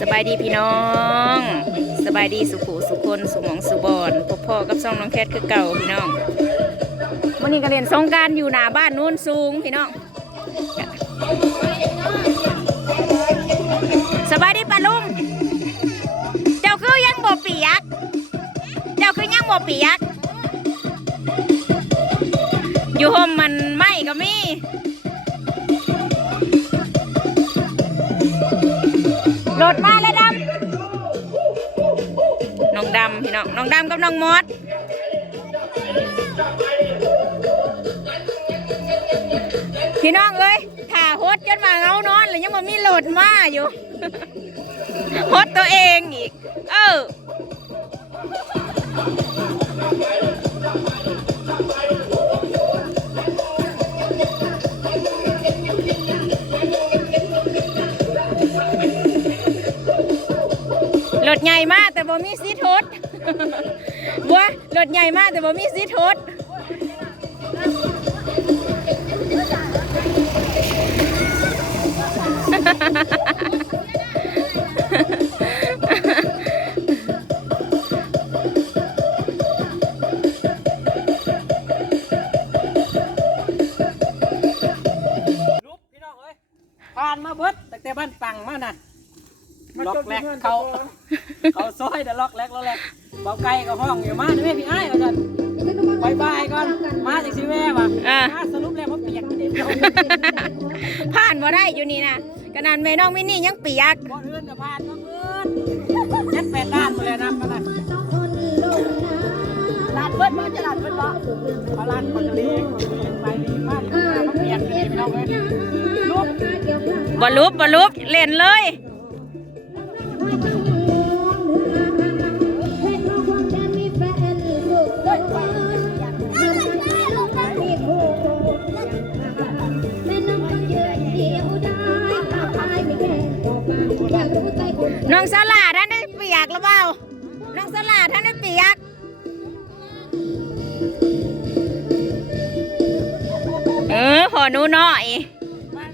สบายดีพี่น้อง สบายดีสุขุสุคนสุหมองสุบอนพบพ่อกับซ่องน้องแคทคือเก่าพี่น้องวันนี้ก็เรียนสงการอยู่หน้าบ้านนู้นสูงพี่น้องสบายดีปะลุงเจ้าคือยังบ่เปียก เจ้าคือยังบ่เปียก อยู่ห่มมันไหมก็มี ลดมาแล้วดำน้องดำพี่น้องน้องดำกับน้องมดพี่น้องเอ้ยถ่าโฮดจนมาเงานอนเลยยังมามีโหลดมาอยู่ บ่มีซีทดบัวรถใหญ่มากแต่บ่มีซีทด เขาซอยเดี๋ยวล็อกแรกแล้วแหละเบาไก่กับห้องอยู่มาเด้อแม่พี่อ้ายว่าจันบายบายก่อนมาจากซีแว่ว่ะอ่า มาสรุปแล้วว่าเปียกเด็ดเดียวผ่านมาได้อยู่นี่นะขนาดแม่น้องมินนี่ยังเปียก บ่เอื้อนจะผ่านก็เอื้อนเจ็ดแปดด้านหมดเลยนะมันน่ะลาดเบิดบ่จะลาดเบิดบ่เขาลาดคนจะเลี้ยงไปดีมากมันเปียกดีพี่น้องเอ้ยลุกบอลุบบอลุบเล่นเลย น้องสลาท่านได้เปียกหรือเปล่า น้องสลาท่านได้เปียกเออพอนูน้อยบ้าน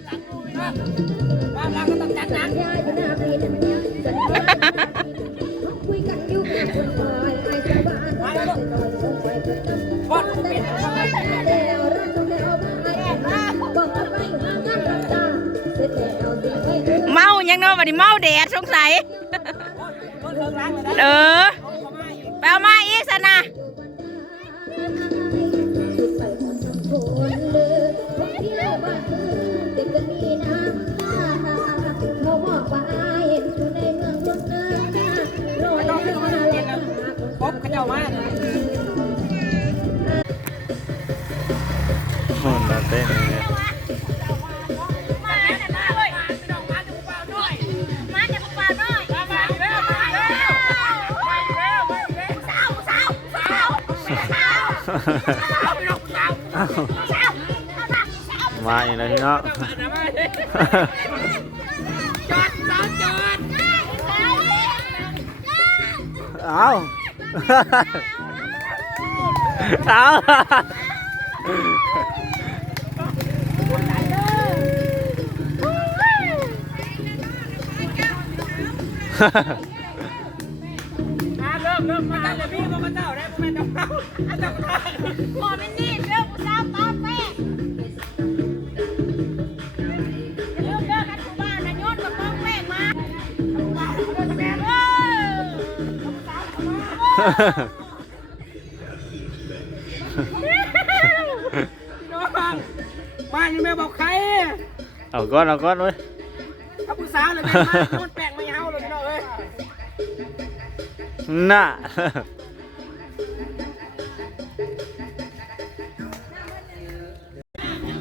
หลังนู้นเนาะบ้านหลังก็ต้องจัดหนักมากบอดกูเป็นแล้วก็เมายังเนาะบัดนี้เมาแดดสงสัย เออไปเอามาอีกสนะไม่ต้องขึ้นมาเย็นนะพบเขาเจ้ามามันมาเต้น เนี่ยมาอีกแเอาเอามาเริ่มเริ่มมาเลยพี่ก็มาเจ้าได้ผมเป็นเจ้าเจ้าเจ้าพอเป็นนี่เรื่องผู้สาวตอนแรกเรื่องเลิกกันทุกบ้านนะโยนกับน้องแม่มาแม่เอ้ยพี่น้องมานี่แม่บอกใครเอาก้อนเอาก้อนเว้ยถ้าผู้สาวเลยแม่มาโดนแป้ น่ะ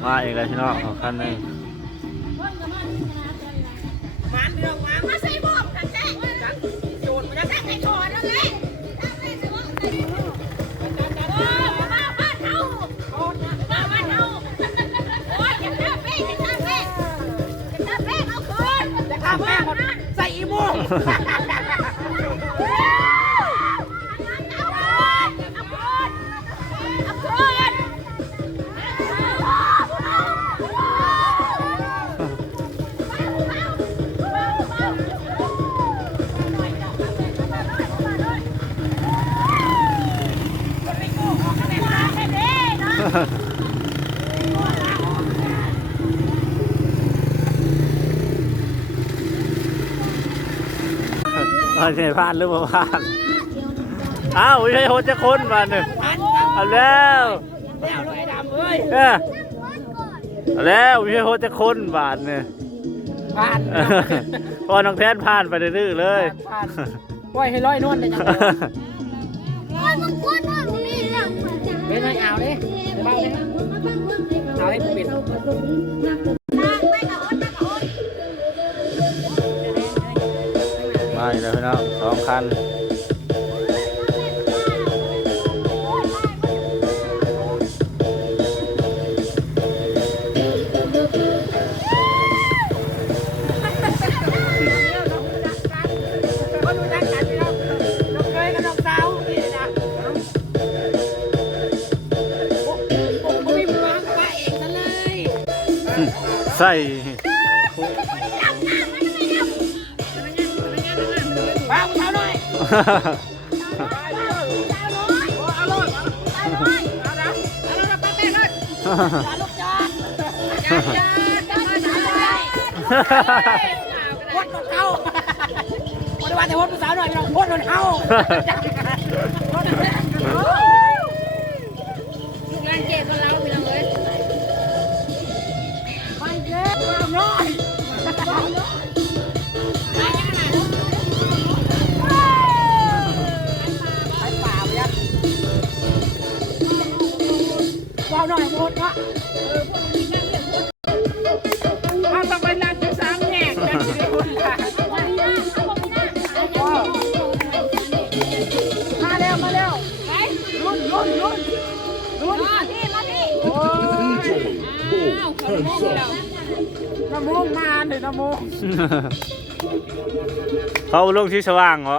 มาอีกแล้วพี่น้องขอคันหนึ่งหมันเรื่องหมัน เอาใช่พลาดหรือเปล่าพลาดอ้าวไม่ใช่โหดจะคนมาหนึ่งเอาแล้วแล้วเลยดำเอ้ยเออเอาแล้วไม่ใช่โหดจะคนบาทเนี่ยผ่านพอน้องแทนผ่านไปดื้อๆเลยผ่านปล่อยให้ร้อยนวลได้จังเลยเป็นไงเอาดิเบาเลยเอาให้ปิดมาอีกแล้วพี่น้องสองคันก็ดูดังกันพี่น้องน้องเคยกับน้ นี่นะผมก็มีมือวางกับป้าเองซะเลยใส่ ดจอดจอดจอดวัดเขาวันวันแต่วดผู้สาวหน่อยพี่น้องวัดรถเขารถเขางานเก็บกันแล้วพี่น้องเอ้ยาหน่อยหมดละถ้าต้องไปนัดที่สามแยกกันที่คนละมาเร็วมาเร็วไปลุ้นลุ้นลุ้นลุ้นมาพี่มาพี่โอ้ยอ้าวขอบคุณเราน้ำมูกมาเดี๋ยน้ำมูกเขาลงที่สว่างเหรอ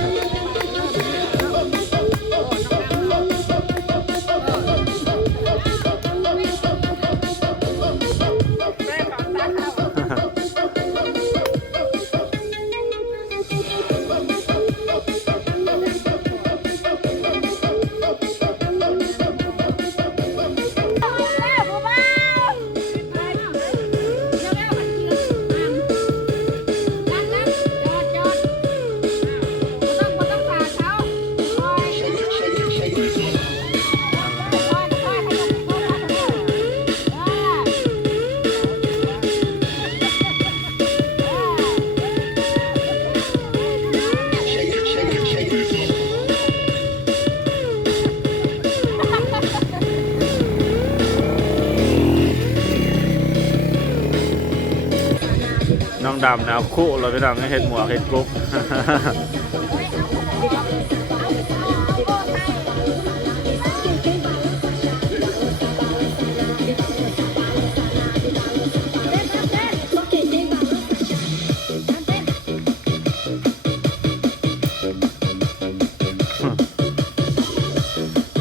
น้องดำนะคู่เราไปดังให้เห็ดหมวกเห็ดกุ๊ก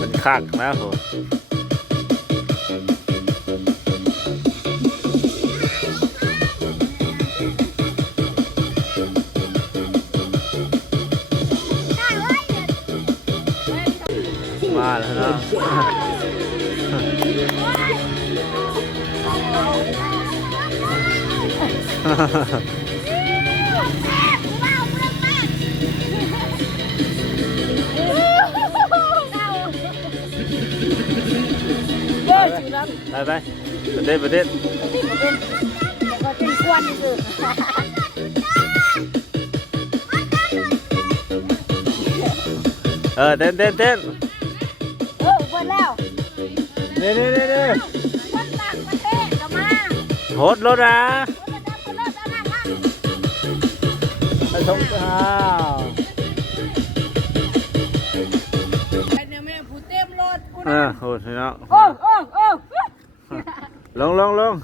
มันคักนะผม มาแล้วเนาะเย้จริงแล้ ด็นประเด็นก็เป็นควันคือเออเต้นเต้นเต้นเออเปิดแล้วเน่เน่เน่เน่คนต่างประเทศก็มาโหดรถนะคนละคนละคนละไปชมอ้าวเนี่ยแม่ผู้เต็มรถกูเออโหดพี่น้องโอ้โอ้โอ้ลงลงลง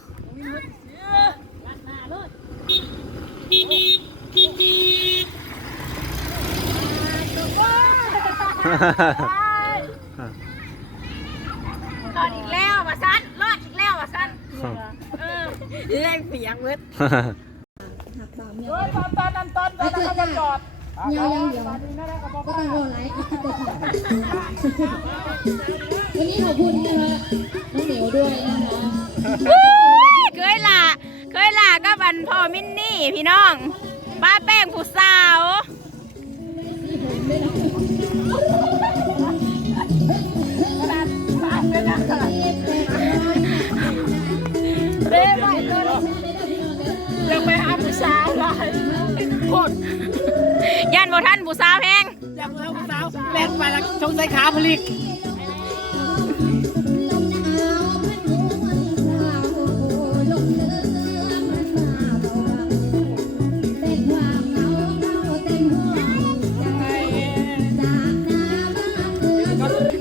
รอดอีกแล้วว่าสั้นรอดอีกแล้วว่าสั้น แรงเสียงเว้ยโอ้ยตอนตอนนั้นตอนตอนนั้นเขาจอดเงายังเดียวก็ต้องโอนไลฟ์วันนี้ขอบคุณนะคะน้องเหมียวด้วยนะคะเคยล่ะเคยล่ะก็บันพ่อมินนี่พี่น้องป้าแป้งผู้สาว บ่ท่านผู้สาวแพงยังเอาผู้สาวแล่นไปแล้วชงใส่ขาผลิก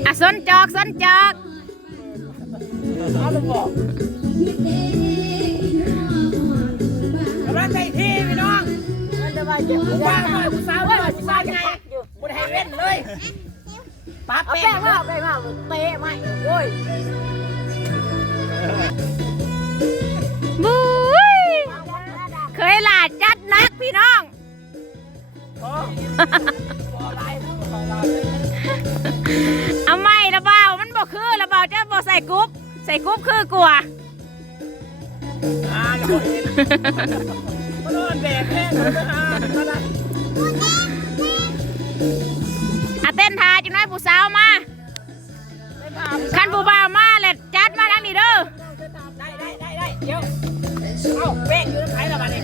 อะสนจอกสนจอกเอาลูกบอกกำลังใจที่ พี่น้องว่าว่าผู้สาวว่าผู้สาวไงบุญให้เว้นเลยป้าแป้งว่าไปว่าเตะไม่โอ้ยบุ้ยเคยหล่ะจัดนักพี่น้องเอาไม่ละเบามันบอกคือละเบาจะบอใส่กรุ๊ปใส่กรุ๊ปคือกลัวอ่าจะบอกเห็น มันโดนแดดแห้งเลยอ่าก็ได้อะเต้นทาจังน้อยผู้สาวมาคันผู้บ่าวมาเลยจัดมาทางนี้เด้อได้ได้ได้ได้เดี๋ยวเอ้าแป้งอยู่ในไผ่ละบัดนี้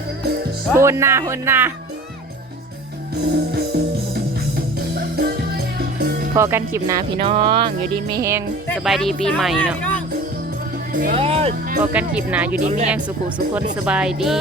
หุ่นนะหุ่นนะพอกันคลิปหนาพี่น้อง อยู่ดีไม่แห้งสบายดีปีใหม่เนาะพอกันคลิปหนาอยู่ดีไม่แห้งสุขุสุขคนสบายดี